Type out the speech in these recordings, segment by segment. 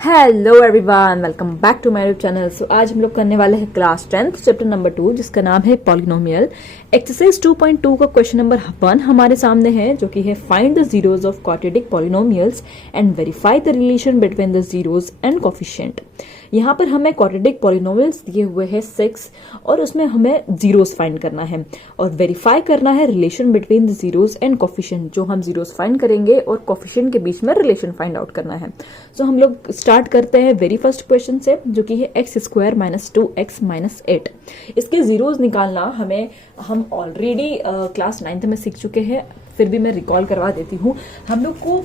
Hello everyone, welcome back to my YouTube channel. So आज हम लोग करने वाले हैं क्लास 10th चैप्टर नंबर 2 जिसका नाम है पॉलिनोमियल। एक्सरसाइज 2.2 का क्वेश्चन नंबर 1 हमारे सामने है जो कि है find the zeros of quadratic polynomials and verify the relation between the zeros and coefficient. यहाँ पर हमें क्वाड्रेटिक पॉलिनोमियल्स दिए हुए हैं 6 और उसमें हमें जीरोस फाइंड करना है और वेरीफाई करना है relation between the zeros and coefficient. जो हम जीरोस फाइंड करेंगे और कोफिशिएंट के बीच में रिलेशन फाइंड आउट करना है। सो हम लोग स्टार्ट करते हैं वेरी फर्स्ट क्वेश्चन से जो कि है x square minus 2x minus 8। इसके जीरोस निकालना हम ऑलरेडी क्लास 9th में सीख चुके हैं, फिर भी मैं रिकॉल करवा देती हूँ। हम लोग को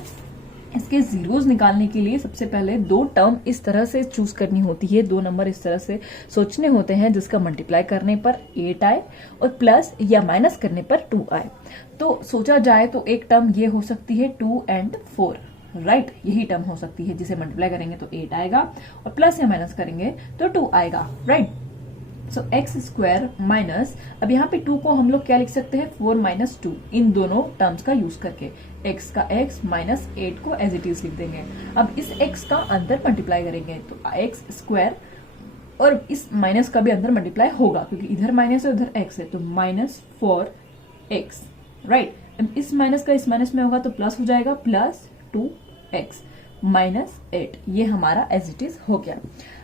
इसके जीरोस निकालने के लिए सबसे पहले दो टर्म इस तरह से चूज करनी होती है, दो नंबर इस तरह से सोचने होते हैं जिसका मल्टीप्लाई करने पर 8 आए और प्लस या माइनस करने पर 2 आए। तो सोचा जाए तो एक टर्म ये हो सकती है 2 and 4, राइट यही टर्म हो सकती है जिसे मल्टीप्लाई करेंगे तो 8 आएगा और प्लस या माइनस करेंगे तो 2 आएगा, राइट। सो एक्स स्क्वायर माइनस, अब यहाँ पे 2 को हम लोग क्या लिख सकते हैं 4 माइनस 2, इन दोनों टर्म्स का यूज करके x का x माइनस 8 को एज इट इज लिख देंगे। अब इस x का अंदर मल्टीप्लाई करेंगे तो एक्स स्क्वायर और इस माइनस का भी अंदर मल्टीप्लाई होगा क्योंकि इधर माइनस है उधर x है, तो माइनस 4x, राइट। इस माइनस का इस माइनस में होगा तो प्लस हो जाएगा, प्लस 2x माइनस 8, ये हमारा एज इट इज हो गया,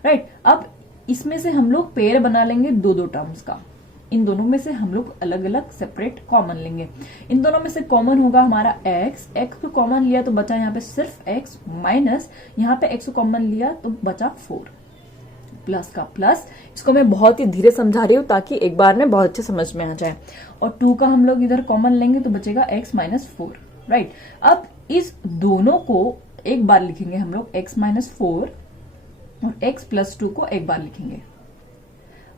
राइट। अब इसमें से हम लोग पेयर बना लेंगे दो दो टर्म्स का। इन दोनों में से हम लोग अलग अलग सेपरेट कॉमन लेंगे। इन दोनों में से कॉमन होगा हमारा x को कॉमन लिया तो बचा यहाँ पे सिर्फ x माइनस यहाँ पे x को कॉमन लिया तो बचा 4, प्लस का प्लस। इसको मैं बहुत ही धीरे समझा रही हूँ ताकि एक बार में बहुत अच्छे समझ में आ जाए। और 2 का हम लोग इधर कॉमन लेंगे तो बचेगा x माइनस 4, राइट। अब इस दोनों को एक बार लिखेंगे हम लोग x माइनस 4 और x प्लस 2 को एक बार लिखेंगे।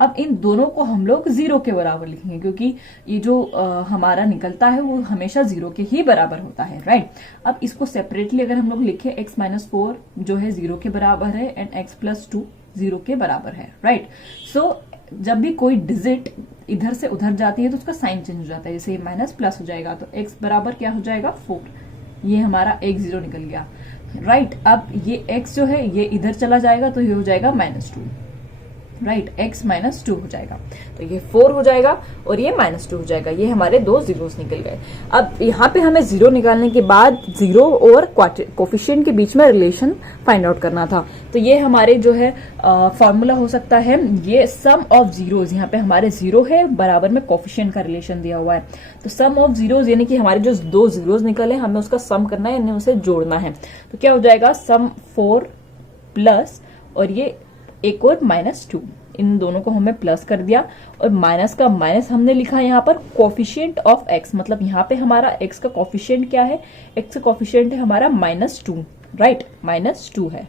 अब इन दोनों को हम लोग 0 के बराबर लिखेंगे क्योंकि ये जो हमारा निकलता है वो हमेशा 0 के ही बराबर होता है, राइट। अब इसको सेपरेटली अगर हम लोग लिखे x माइनस 4 जो है 0 के बराबर है एंड x प्लस 2 0 के बराबर है, राइट। सो जब भी कोई डिजिट इधर से उधर जाती है तो उसका साइन चेंज हो जाता है, जैसे माइनस प्लस हो जाएगा तो x बराबर क्या हो जाएगा 4, ये हमारा एक 0 निकल गया, राइट। अब ये x जो है ये इधर चला जाएगा तो ये हो जाएगा माइनस 2, राइट। x माइनस 2 हो जाएगा तो ये 4 हो जाएगा और ये माइनस 2 हो जाएगा। ये हमारे दो जीरोस निकल गए। अब यहाँ पे हमें जीरो निकालने के बाद जीरो और कोफिशिएंट के बीच में रिलेशन फाइंड आउट करना था। तो ये हमारे जो है फॉर्मूला हो सकता है, ये सम ऑफ जीरोज, यहाँ पे हमारे 0 है बराबर में कोफिशिएंट का रिलेशन दिया हुआ है। तो सम ऑफ जीरोज यानी कि हमारे जो दो जीरोज निकले हमें उसका सम करना है यानी उसे जोड़ना है। तो क्या हो जाएगा सम 4 प्लस और ये एक और माइनस 2, इन दोनों को हमने प्लस कर दिया और माइनस का माइनस हमने लिखा यहाँ पर कोफिशिएंट ऑफ x, मतलब यहाँ पे हमारा x का कोफिशिएंट क्या है, x का कोफिशिएंट है हमारा माइनस 2, राइट, माइनस 2 है।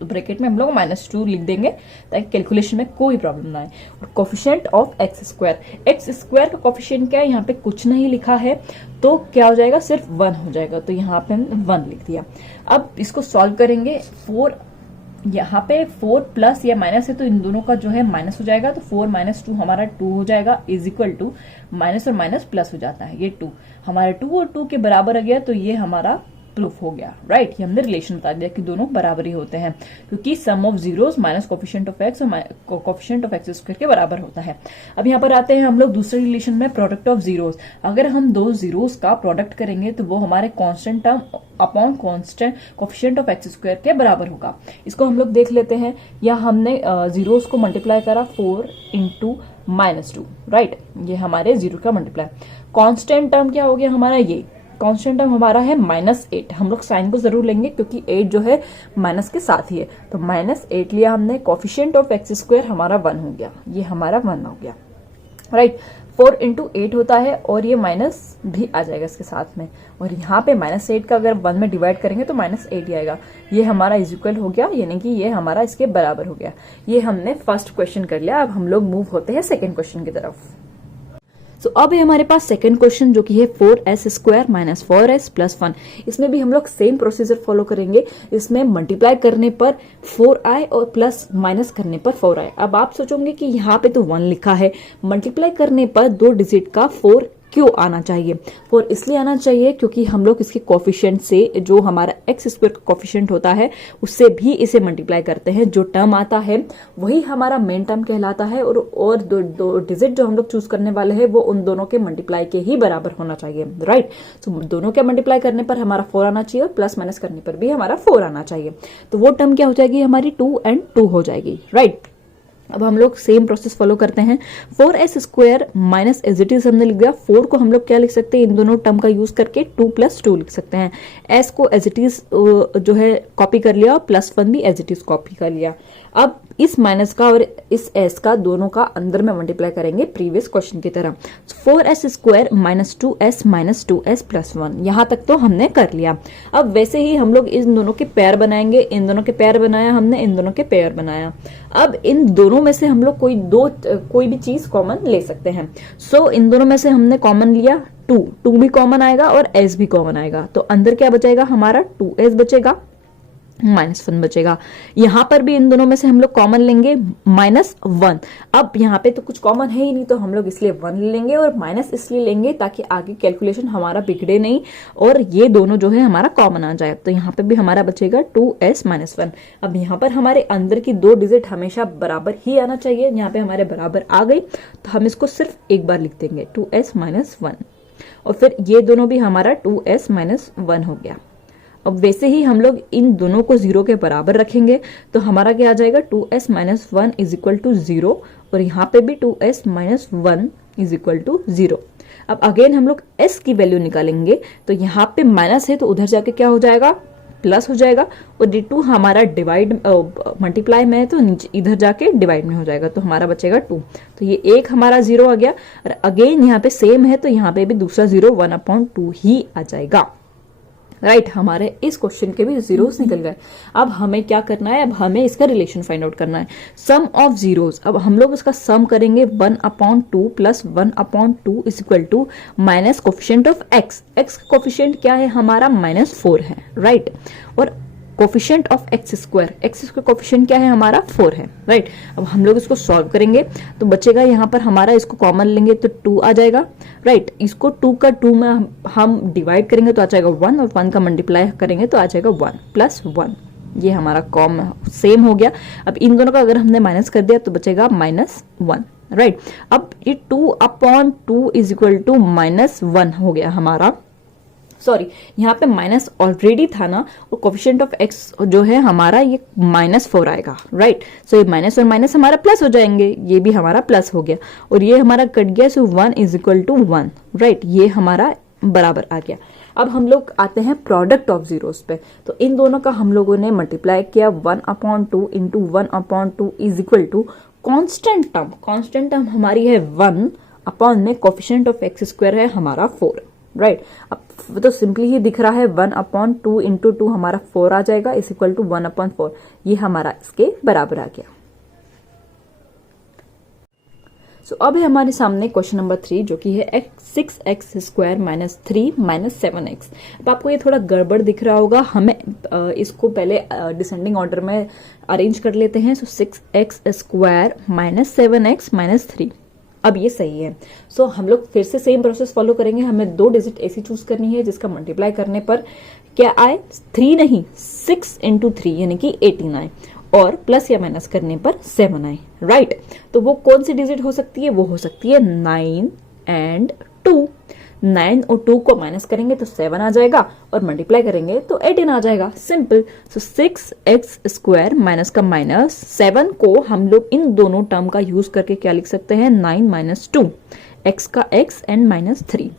तो ब्रैकेट में हम लोग माइनस 2 लिख देंगे ताकि कैलकुलेशन में कोई प्रॉब्लम ना आए। और कोफिशिएंट ऑफ x स्क्वायर का कोफिशिएंट क्या है, यहाँ पे कुछ नहीं लिखा है तो क्या हो जाएगा सिर्फ 1 हो जाएगा, तो यहाँ पे हमने 1 लिख दिया। अब इसको सॉल्व करेंगे, 4 यहाँ पे 4 प्लस या माइनस है तो इन दोनों का जो है माइनस हो जाएगा, तो 4 माइनस 2 हमारा 2 हो जाएगा, इज इक्वल टू माइनस और माइनस प्लस हो जाता है, ये 2 हमारे 2 और 2 के बराबर आ गया, तो ये हमारा प्रूफ हो गया, राइट। ये हमने रिलेशन बता दिया कि दोनों बराबर ही होते हैं क्योंकि sum of zeros minus coefficient of X और कोफिशिएंट ऑफ एक्स स्क्वायर के बराबर होता है। अब यहाँ पर आते हैं हम लोग दूसरे रिलेशन में, प्रोडक्ट ऑफ जीरोस। अगर हम दो जीरोस का प्रोडक्ट करेंगे तो वो हमारे constant term upon constant coefficient of X square के बराबर होगा। इसको हम लोग देख लेते हैं, या हमने जीरोस को मल्टीप्लाई करा 4 इंटू माइनस 2, राइट, ये हमारे 0 का मल्टीप्लाई। कांस्टेंट टर्म क्या हो गया हमारा, ये कांस्टेंट टर्म हमारा है माइनस 8, हम लोग साइन को जरूर लेंगे क्योंकि 8 जो है माइनस के साथ ही है, तो माइनस 8 लिया हमने। कोफिशिएंट ऑफ एक्स स्क्वायर हमारा 1 हो गया, ये हमारा 1 हो गया, राइट। 4 इंटू 8 होता है और ये माइनस भी आ जाएगा इसके साथ में, और यहाँ पे माइनस 8 का अगर 1 में डिवाइड करेंगे तो माइनस 8 ही आएगा, ये हमारा इज इक्वल हो गया, यानी कि ये हमारा इसके बराबर हो गया। ये हमने फर्स्ट क्वेश्चन कर लिया। अब हम लोग मूव होते हैं सेकेंड क्वेश्चन की तरफ। तो अब है हमारे पास सेकंड क्वेश्चन जो कि है 4s square minus 4s plus 1। इसमें भी हम लोग सेम प्रोसीजर फॉलो करेंगे। इसमें मल्टीप्लाई करने पर 4i और प्लस माइनस करने पर 4i। अब आप सोचोगे कि यहाँ पे तो 1 लिखा है, मल्टीप्लाई करने पर दो डिजिट का 4 क्यों आना चाहिए? 4 इसलिए आना चाहिए क्योंकि हम लोग इसके कोफिशिएंट से, जो हमारा एक्स स्क्वायर का कोफिशिएंट होता है, उससे भी इसे मल्टीप्लाई करते हैं। जो टर्म आता है वही हमारा मेन टर्म कहलाता है, और दो डिजिट जो हम लोग चूज करने वाले हैं वो उन दोनों के मल्टीप्लाई के ही बराबर होना चाहिए, राइट। तो दोनों के मल्टीप्लाई करने पर हमारा 4 आना चाहिए और प्लस माइनस करने पर भी हमारा 4 आना चाहिए। तो वो टर्म क्या हो जाएगी? हमारी 2 and 2 हो जाएगी, राइट। अब हम लोग सेम प्रोसेस फॉलो करते हैं। 4s square minus as it is हमने लिख दिया। 4 को हम लोग क्या लिख सकते हैं? इन दोनों टर्म का यूज करके 2 + 2 लिख सकते हैं। s को एज इट इज जो है कॉपी कर लिया, और +1 भी एज इट इज कॉपी कर लिया। अब इस माइनस का और इस s का दोनों का अंदर में मल्टीप्लाई करेंगे प्रीवियस क्वेश्चन की तरह। 4s square minus 2s minus 2s + 1, यहां तक तो हमने कर लिया। अब वैसे ही हम लोग इन दोनों के पेयर बनाएंगे। इन दोनों के पेयर बनाया हमने, इन दोनों के पेयर बनाया। अब इन दोनों में से हम लोग कोई भी चीज कॉमन ले सकते हैं। सो इन दोनों में से हमने कॉमन लिया 2 भी कॉमन आएगा और s भी कॉमन आएगा। तो अंदर क्या बचेगा? हमारा 2s बचेगा, -1 बचेगा। यहां पर भी इन दोनों में से हम लोग कॉमन लेंगे -1। अब यहाँ पे तो कुछ कॉमन है ही नहीं, तो हम लोग इसलिए 1 ले लेंगे, और माइनस इसलिए लेंगे ताकि आगे कैलकुलेशन हमारा बिगड़े नहीं, और ये दोनों जो है हमारा कॉमन आ जाए। तो यहाँ पे भी हमारा बचेगा 2s - 1। अब यहाँ पर हमारे अंदर की 2 डिजिट हमेशा बराबर ही आना चाहिए। यहाँ पे हमारे बराबर आ गई, तो हम इसको सिर्फ एक बार लिख देंगे 2s - 1, और फिर ये दोनों भी हमारा 2s - 1 हो गया। अब वैसे ही हम लोग इन दोनों को 0 के बराबर रखेंगे, तो हमारा क्या आ जाएगा? 2s - 1 = 0, और यहाँ पे भी 2s - 1 = 0। अब अगेन हम लोग s की वैल्यू निकालेंगे, तो यहाँ पे माइनस है तो उधर जाके क्या हो जाएगा? प्लस हो जाएगा, और d2 हमारा डिवाइड मल्टीप्लाई में है तो नीचे इधर जाके डिवाइड में हो जाएगा, तो हमारा बचेगा 2। तो ये एक हमारा 0 आ गया, और अगेन यहाँ पे सेम है तो यहाँ पे भी दूसरा 0 1/2 ही आ जाएगा, राइट। हमारे इस क्वेश्चन के भी जीरोस निकल गए। अब हमें क्या करना है? अब हमें इसका रिलेशन फाइंड आउट करना है, सम ऑफ जीरोस। अब हम लोग इसका सम करेंगे 1/2 + 1/2 = minus coefficient of x। x का कोफिशिएंट क्या है? हमारा -4 है, राइट। और coefficient of x square coefficient क्या है? हमारा 4 है, राइट। अब हम लोग इसको सॉल्व करेंगे, तो बचेगा यहाँ पर हमारा, इसको कॉमन लेंगे तो 2 आ जाएगा, राइट। इसको 2 का 2 में हम डिवाइड करेंगे तो आ जाएगा 1, और 1 का मल्टीप्लाई करेंगे तो आ जाएगा 1 + 1। ये हमारा सेम हो गया। अब इन दोनों का अगर हमने माइनस कर दिया तो बचेगा -1, राइट। अब ये 2/2 = -1 हो गया हमारा। सॉरी, यहाँ पे माइनस ऑलरेडी था ना, और कोफिशिएंट ऑफ x जो है हमारा ये -4 आएगा, राइट। सो ये माइनस और माइनस हमारा प्लस हो जाएंगे, ये भी हमारा प्लस हो गया, और ये हमारा कट गया। सो 1 = 1, राइट। ये हमारा बराबर आ गया। अब हम लोग आते हैं प्रोडक्ट ऑफ जीरोस पे। तो इन दोनों का हम लोगों ने मल्टीप्लाई किया 1/2 × 1/2 = कांस्टेंट टर्म। कांस्टेंट टर्म हमारी है 1 अपॉन में कोफिशिएंट ऑफ x स्क्वायर है हमारा 4, राइट। अब तो सिंपली ही दिख रहा है 1/2 × 2 हमारा 4 आ जाएगा, इस इक्वल टू 1/4। ये हमारा इसके बराबर आ गया। सो अब है हमारे सामने क्वेश्चन नंबर 3, जो कि है 6x स्क्वायर - 3 - 7x। अब आपको ये थोड़ा गड़बड़ दिख रहा होगा, हमें इसको पहले डिसेंडिंग ऑर्डर में अरेंज कर लेते हैं। सो 6x स्क्वायर - 7x - 3। अब ये सही है। सो हम लोग फिर से सेम प्रोसेस फॉलो करेंगे। हमें 2 डिजिट ऐसी चूज करनी है जिसका मल्टीप्लाई करने पर क्या आए? 3 नहीं, 6 × 3 यानी कि 18 आए, और प्लस या माइनस करने पर 7 आए, राइट। तो वो कौन सी डिजिट हो सकती है? वो हो सकती है 9 and 2। 9 और 2 को माइनस करेंगे तो 7 आ जाएगा, और मल्टीप्लाई करेंगे तो 18 आ जाएगा, सिंपल। सो 6x स्क्वायर माइनस का माइनस 7 को हम लोग इन दोनों टर्म का यूज करके क्या लिख सकते हैं? 9 - 2, x का x एंड -3,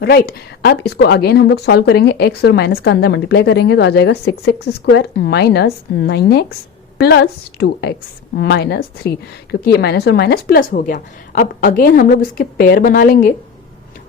राइट। अब इसको अगेन हम लोग सॉल्व करेंगे, x और माइनस का अंदर मल्टीप्लाई करेंगे तो आ जाएगा 6x square minus 9x plus 2x - 3, क्योंकि ये माइनस और माइनस प्लस हो गया। अब अगेन हम लोग इसके पेयर बना लेंगे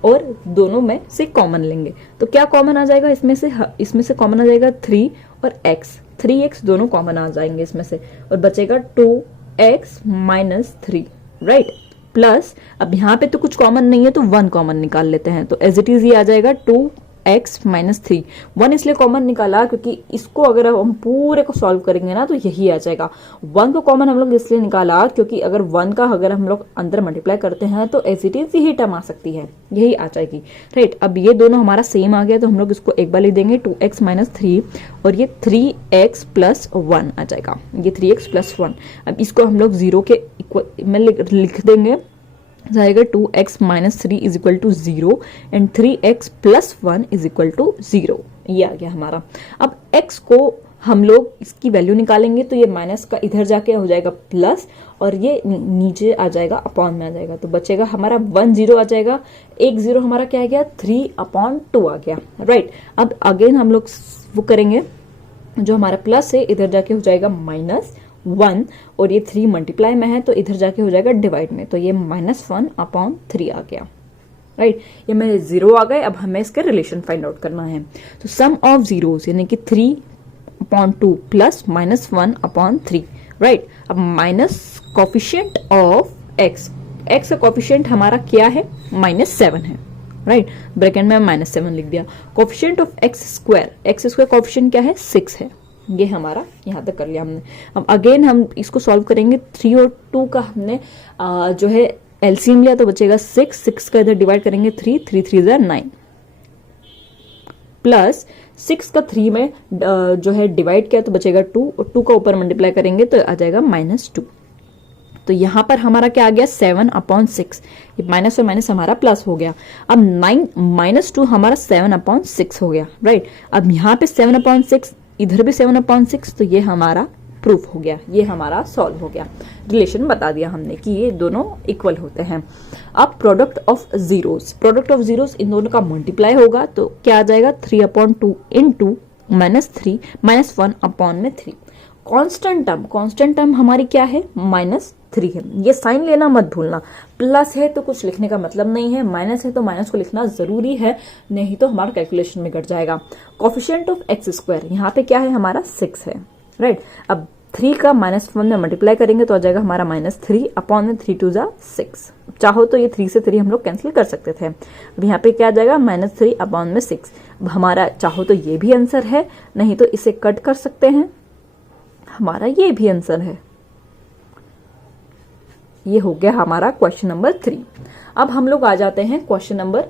और दोनों में से कॉमन लेंगे, तो क्या कॉमन आ जाएगा इसमें से कॉमन आ जाएगा 3 और x, 3x दोनों कॉमन आ जाएंगे इसमें से, और बचेगा 2x - 3, राइट। प्लस अब यहाँ पे तो कुछ कॉमन नहीं है तो 1 कॉमन निकाल लेते हैं, तो एज इट इज ये आ जाएगा 2 2x माइनस 3। 1 इसलिए कॉमन निकाला क्योंकि इसको अगर हम पूरे को सॉल्व करेंगे ना तो यही आ जाएगा। 1 को कॉमन हम लोग इसलिए निकाला क्योंकि अगर 1 का अगर हम लोग अंदर मल्टीप्लाई करते हैं तो एज इट इज यही टर्म आ सकती है, यही आ जाएगी, राइट। अब ये दोनों हमारा सेम आ गया तो हम लोग इसको एक बार लिख देंगे 2x माइनस 3 और ये 3x प्लस 1 आ जाएगा, ये 3x प्लस 1। अब इसको हम लोग 0 के इक्वल में लिख देंगे, जाएगा 2x minus 3 is equal to 0 and 3x plus 1 is equal to 0। ये आ गया हमारा। अब x को हम लोग इसकी वैल्यू निकालेंगे तो ये माइनस का इधर जाके हो जाएगा प्लस और ये नीचे आ जाएगा अपॉन में आ जाएगा, तो बचेगा हमारा 1 0 आ जाएगा। एक 0 हमारा क्या आ गया 3/2 आ गया, राइट। अब अगेन हम लोग वो करेंगे, जो हमारा प्लस है इधर जाके हो जाएगा -1 और ये 3 मल्टीप्लाई में है तो इधर जाके हो जाएगा डिवाइड में, तो ये -1/3 आ गया, राइट। ये मेरे 0 आ गए। अब हमें इसका रिलेशन फाइंड आउट करना है, तो सम ऑफ जीरोस यानी कि 3/2 प्लस -1/3, राइट। अब minus coefficient of x, x का कोफिशिएंट हमारा क्या है -7 है, राइट। ब्रैकेट में -7 लिख दिया। Coefficient of x square coefficient क्या है 6 है, ये हमारा यहाँ तक कर लिया हमने। अब अगेन हम इसको सॉल्व करेंगे, 3 और 2 का हमने जो है एलसीएम लिया तो बचेगा 6 का इधर डिवाइड करेंगे 3 3 = 9 प्लस 6 का 3 में जो है डिवाइड किया तो बचेगा 2 और 2 का ऊपर मल्टीप्लाई करेंगे तो आ जाएगा -2। तो यहाँ पर हमारा क्या आ गया 7/6, ये माइनस और माइनस हमारा प्लस हो गया। अब 9 - 2 हमारा 7/6 हो गया, राइट। अब यहाँ पे 7/6 इधर भी 7/6, तो ये हमारा प्रूफ हो गया, ये हमारा सॉल्व हो गया। रिलेशन बता दिया हमने कि ये दोनों इक्वल होते हैं। अब प्रोडक्ट ऑफ जीरोस इन दोनों का मल्टीप्लाई होगा तो क्या आ जाएगा 3/2 इंटू -3 -1/3। कांस्टेंट टर्म हमारी क्या है -3 है। ये साइन लेना मत भूलना, प्लस है तो कुछ लिखने का मतलब नहीं है, माइनस है तो माइनस को लिखना जरूरी है, नहीं तो हमारा कैलकुलेशन में घट जाएगा। कोफिशिएंट ऑफ x स्क्वायर यहाँ पे क्या है हमारा 6 है, राइट। अब 3 का -1 में मल्टीप्लाई करेंगे तो आ जाएगा हमारा -3/3 2 = 6। चाहो तो ये 3 से 3 हम लोग कैंसिल कर सकते थे। अब यहाँ पे क्या आ जाएगा -3/6। अब हमारा चाहो तो ये भी आंसर है, नहीं तो इसे कट कर सकते हैं, हमारा ये भी आंसर है। ये हो गया हमारा क्वेश्चन नंबर 3। अब हम लोग आ जाते हैं क्वेश्चन नंबर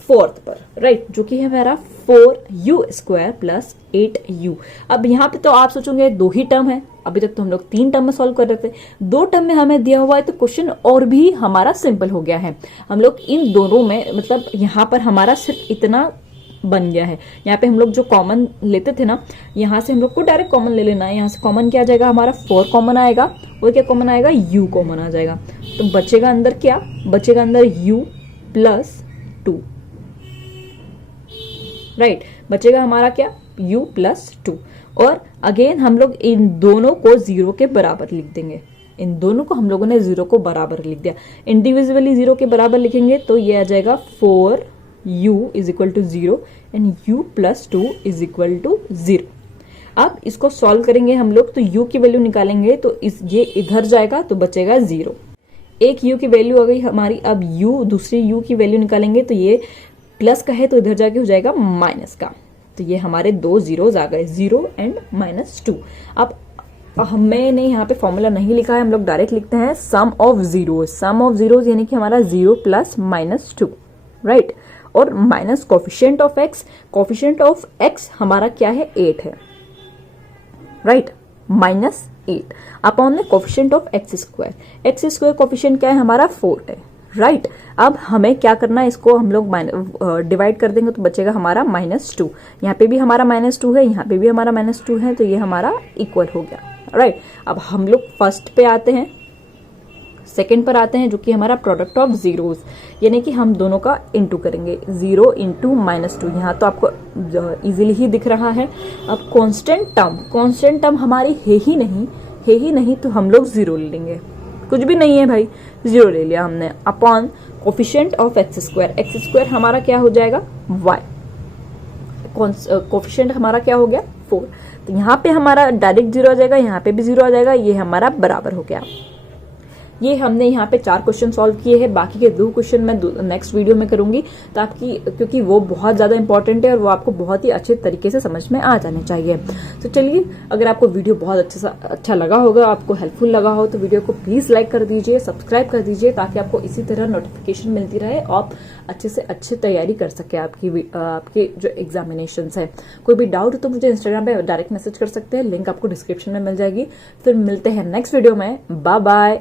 4 पर, राइट, जो कि है मेरा 4u² + 8u। अब यहाँ पे तो आप सोचोगे 2 ही टर्म है, अभी तक तो हम लोग 3 टर्म में सॉल्व कर रहे थे, 2 टर्म में हमें दिया हुआ है तो क्वेश्चन और भी हमारा सिंपल हो गया है। हम लोग इन दोनों में मतलब यहाँ पर हमारा सिर्फ इतना बन गया है। यहाँ पे हम लोग जो कॉमन लेते थे ना, यहाँ से हम लोग को डायरेक्ट कॉमन ले लेना है। यहाँ से कॉमन क्या आ जाएगा हमारा 4 कॉमन आएगा और क्या कॉमन आएगा u कॉमन आ जाएगा, तो बचेगा अंदर क्या बचेगा अंदर u + 2, राइट। बचेगा हमारा क्या u + 2 और अगेन हम लोग इन दोनों को 0 के बराबर लिख देंगे। इन दोनों को हम लोगों ने 0 को बराबर लिख दिया। इंडिविजुअली 0 के बराबर लिखेंगे तो ये आ जाएगा 4u = 0 एंड u + 2 = 0। अब इसको सॉल्व करेंगे हम लोग तो u की वैल्यू निकालेंगे तो ये इधर जाएगा तो बचेगा 0। एक u की वैल्यू आ गई हमारी। अब दूसरी u की वैल्यू निकालेंगे तो ये प्लस का है तो इधर जाके हो जाएगा माइनस का, तो ये हमारे 2 zeros आ गए, 0 एंड -2। अब मैंने यहाँ पे फॉर्मूला नहीं लिखा है, हम लोग डायरेक्ट लिखते हैं सम ऑफ जीरोस यानी कि हमारा 0 + -2, राइट। और माइनस कोफिशिएंट ऑफ x हमारा क्या है 8 है, राइट, -8 अपॉन में coefficient of x square coefficient क्या है हमारा 4 है, राइट। अब हमें क्या करना है, इसको हम लोग डिवाइड कर देंगे तो बचेगा हमारा -2। यहाँ पे भी हमारा -2 है, यहाँ पे भी हमारा -2 है, तो ये हमारा इक्वल हो गया, राइट। अब हम लोग फर्स्ट पे आते हैं, सेकेंड पर आते हैं जो कि हमारा प्रोडक्ट ऑफ जीरोस, यानी कि हम दोनों का इंटू करेंगे 0 × -2। यहाँ तो आपको इजीली ही दिख रहा है। अब कांस्टेंट टर्म हमारी है ही नहीं तो हम लोग 0 ले लेंगे, कुछ भी नहीं है भाई, 0 ले लिया हमने, upon coefficient of x square हमारा क्या हो जाएगा y, कोफिशिएंट हमारा क्या हो गया 4, तो यहाँ पे हमारा डायरेक्ट 0 आ जाएगा, यहाँ पे भी 0 आ जाएगा, ये हमारा बराबर हो गया। ये हमने यहाँ पे 4 क्वेश्चन सॉल्व किए हैं, बाकी के 2 क्वेश्चन मैं नेक्स्ट वीडियो में करूंगी, ताकि क्योंकि वो बहुत ज्यादा इंपॉर्टेंट है और वो आपको बहुत ही अच्छे तरीके से समझ में आ जाने चाहिए। तो चलिए, अगर आपको वीडियो बहुत अच्छा लगा होगा, आपको हेल्पफुल लगा हो, तो वीडियो को प्लीज लाइक कर दीजिए, सब्सक्राइब कर दीजिए, ताकि आपको इसी तरह नोटिफिकेशन मिलती रहे और अच्छे से अच्छी तैयारी कर सके आपके जो एग्जामिनेशन है। कोई भी डाउट हो तो मुझे इंस्टाग्राम पे डायरेक्ट मैसेज कर सकते हैं, लिंक आपको डिस्क्रिप्शन में मिल जाएगी। फिर मिलते हैं नेक्स्ट वीडियो में। Bye bye.